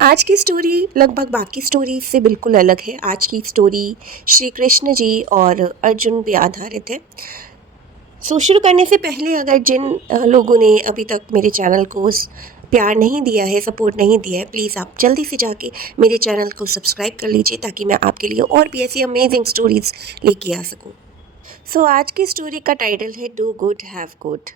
आज की स्टोरी लगभग बाकी स्टोरी से बिल्कुल अलग है। आज की स्टोरी श्री कृष्ण जी और अर्जुन पे आधारित है। शुरू करने से पहले अगर जिन लोगों ने अभी तक मेरे चैनल को प्यार नहीं दिया है, सपोर्ट नहीं दिया है, प्लीज़ आप जल्दी से जाके मेरे चैनल को सब्सक्राइब कर लीजिए ताकि मैं आपके लिए और भी ऐसी अमेजिंग स्टोरीज़ लेके आ सकूँ। आज की स्टोरी का टाइटल है डू गुड हैव गुड।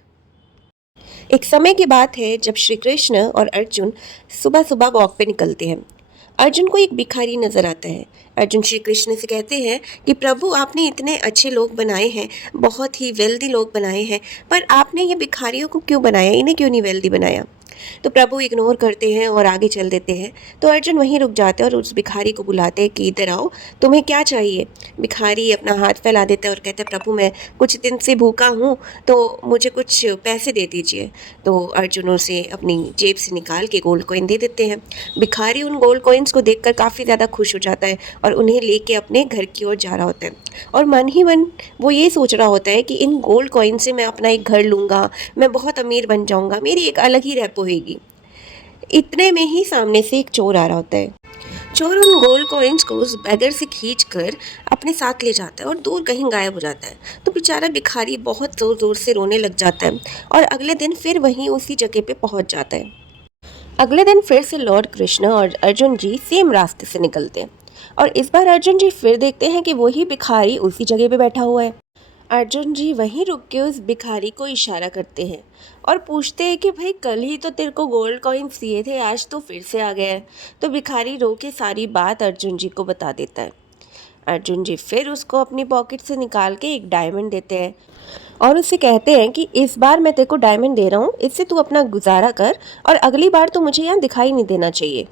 एक समय की बात है जब श्री कृष्ण और अर्जुन सुबह सुबह वॉक पे निकलते हैं। अर्जुन को एक भिखारी नजर आता है। अर्जुन श्री कृष्ण से कहते हैं कि प्रभु, आपने इतने अच्छे लोग बनाए हैं, बहुत ही वेल्दी लोग बनाए हैं, पर आपने ये भिखारियों को क्यों बनाया, इन्हें क्यों नहीं वेल्दी बनाया। तो प्रभु इग्नोर करते हैं और आगे चल देते हैं। तो अर्जुन वहीं रुक जाते हैं और उस भिखारी को बुलाते हैं कि इधर आओ, तुम्हें क्या चाहिए। भिखारी अपना हाथ फैला देता है और कहता है, प्रभु मैं कुछ दिन से भूखा हूँ, तो मुझे कुछ पैसे दे दीजिए। तो अर्जुन उसे अपनी जेब से निकाल के गोल्ड कॉइन दे देते हैं। भिखारी उन गोल्ड कॉइन्स को देखकर काफ़ी ज़्यादा खुश हो जाता है और उन्हें लेके अपने घर की ओर जा रहा होता है। और मन ही मन वो ये सोच रहा होता है कि इन गोल्ड कॉइन से मैं अपना एक घर लूँगा, मैं बहुत अमीर बन जाऊँगा, मेरी एक अलग ही रैप होएगी। इतने में ही सामने से एक चोर आ रहा होता है। चोर उन गोल्ड कॉइन्स को उस बैगर से खींच कर अपने साथ ले जाता है और दूर कहीं गायब हो जाता है। तो बेचारा भिखारी बहुत ज़ोर ज़ोर से रोने लग जाता है और अगले दिन फिर वहीं उसी जगह पे पहुंच जाता है। अगले दिन फिर से लॉर्ड कृष्ण और अर्जुन जी सेम रास्ते से निकलते हैं और इस बार अर्जुन जी फिर देखते हैं कि वही भिखारी उसी जगह पे बैठा हुआ है। अर्जुन जी वहीं रुक के उस भिखारी को इशारा करते हैं और पूछते हैं कि भाई, कल ही तो तेरे को गोल्ड कॉइन्स दिए थे, आज तो फिर से आ गया है। तो भिखारी रो के सारी बात अर्जुन जी को बता देता है। अर्जुन जी फिर उसको अपनी पॉकेट से निकाल के एक डायमंड देते हैं और उससे कहते हैं कि इस बार मैं तेरे को डायमंड दे रहा हूँ, इससे तू अपना गुजारा कर और अगली बार तो मुझे यहाँ दिखाई नहीं देना चाहिए।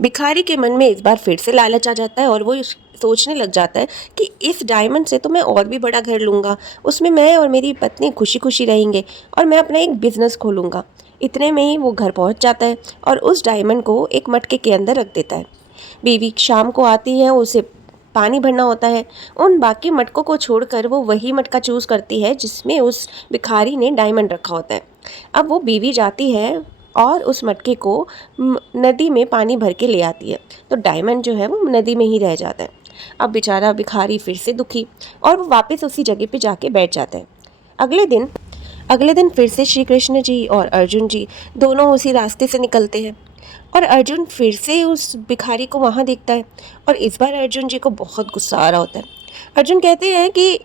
भिखारी के मन में इस बार फिर से लालच आ जाता है और वो सोचने लग जाता है कि इस डायमंड से तो मैं और भी बड़ा घर लूँगा, उसमें मैं और मेरी पत्नी खुशी खुशी रहेंगे और मैं अपना एक बिजनेस खोलूँगा। इतने में ही वो घर पहुँच जाता है और उस डायमंड को एक मटके के अंदर रख देता है। बीवी शाम को आती है, उसे पानी भरना होता है। उन बाकी मटकों को छोड़कर वो वही मटका चूज़ करती है जिसमें उस भिखारी ने डायमंड रखा होता है। अब वो बीवी जाती है और उस मटके को नदी में पानी भर के ले आती है, तो डायमंड जो है वो नदी में ही रह जाता है। अब बेचारा भिखारी फिर से दुखी और वो वापस उसी जगह पे जाके बैठ जाता है। अगले दिन फिर से श्री कृष्ण जी और अर्जुन जी दोनों उसी रास्ते से निकलते हैं और अर्जुन फिर से उस भिखारी को वहाँ देखता है और इस बार अर्जुन जी को बहुत गुस्सा आ रहा होता है। अर्जुन कहते हैं कि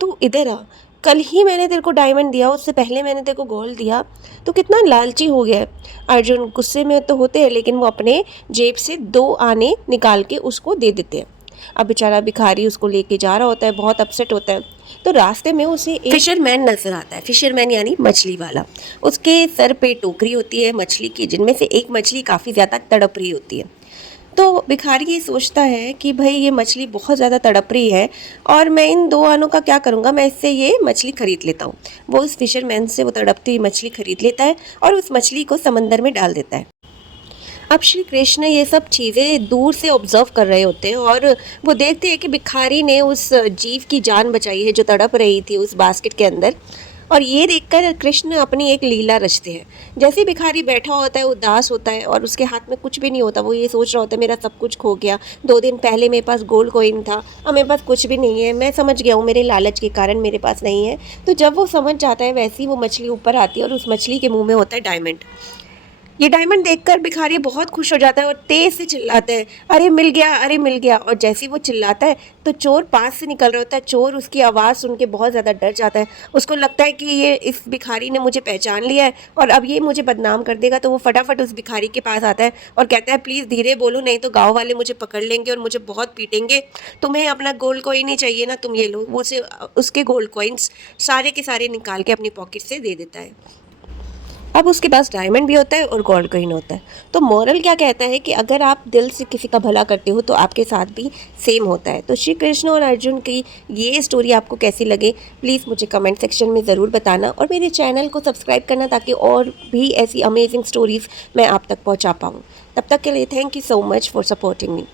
तू इधर आ, कल ही मैंने तेरे को डायमंड दिया, उससे पहले मैंने तेरे को गोल्ड दिया, तो कितना लालची हो गया है। अर्जुन गुस्से में तो होते हैं लेकिन वो अपने जेब से 2 आने निकाल के उसको दे देते हैं। अब बेचारा भिखारी उसको लेके जा रहा होता है, बहुत अपसेट होता है। तो रास्ते में उसे एक फिशरमैन नजर आता है। फिशरमैन यानी मछली वाला। उसके सर पे टोकरी होती है मछली की, जिनमें से एक मछली काफ़ी ज़्यादा तड़प रही होती है। तो भिखारी ये सोचता है कि भाई ये मछली बहुत ज़्यादा तड़प रही है और मैं इन 2 आनों का क्या करूँगा, मैं इससे ये मछली खरीद लेता हूँ। वो उस फिशरमैन से वो तड़पती हुई मछली खरीद लेता है और उस मछली को समंदर में डाल देता है। अब श्री कृष्ण ये सब चीज़ें दूर से ऑब्जर्व कर रहे होते हैं और वो देखते हैं कि भिखारी ने उस जीव की जान बचाई है जो तड़प रही थी उस बास्केट के अंदर। और ये देखकर कृष्ण अपनी एक लीला रचते हैं। जैसे भिखारी बैठा होता है, उदास होता है और उसके हाथ में कुछ भी नहीं होता, वो ये सोच रहा होता है मेरा सब कुछ खो गया, 2 दिन पहले मेरे पास गोल्ड कॉइन था, अब मेरे पास कुछ भी नहीं है, मैं समझ गया हूँ मेरे लालच के कारण मेरे पास नहीं है। तो जब वो समझ जाता है वैसे ही वो मछली ऊपर आती है और उस मछली के मुंह में होता है डायमंड। ये डायमंड देखकर भिखारी बहुत खुश हो जाता है और तेज से चिल्लाता है, अरे मिल गया, अरे मिल गया। और जैसे ही वो चिल्लाता है तो चोर पास से निकल रहा होता है। चोर उसकी आवाज़ सुन के बहुत ज़्यादा डर जाता है। उसको लगता है कि ये इस भिखारी ने मुझे पहचान लिया है और अब ये मुझे बदनाम कर देगा। तो वो फटाफट उस भिखारी के पास आता है और कहता है, प्लीज़ धीरे बोलो, नहीं तो गाँव वाले मुझे पकड़ लेंगे और मुझे बहुत पीटेंगे। तुम्हें अपना गोल्ड कॉइन ही चाहिए ना, तुम ये लो। वो उसे उसके गोल्ड कॉइन्स सारे के सारे निकाल के अपनी पॉकेट से दे देता है। अब उसके पास डायमंड भी होता है और गोल्ड कॉइन होता है। तो मॉरल क्या कहता है कि अगर आप दिल से किसी का भला करते हो तो आपके साथ भी सेम होता है। तो श्री कृष्ण और अर्जुन की ये स्टोरी आपको कैसी लगे, प्लीज़ मुझे कमेंट सेक्शन में ज़रूर बताना और मेरे चैनल को सब्सक्राइब करना ताकि और भी ऐसी अमेजिंग स्टोरीज़ मैं आप तक पहुँचा पाऊँ। तब तक के लिए thank you so much for supporting me.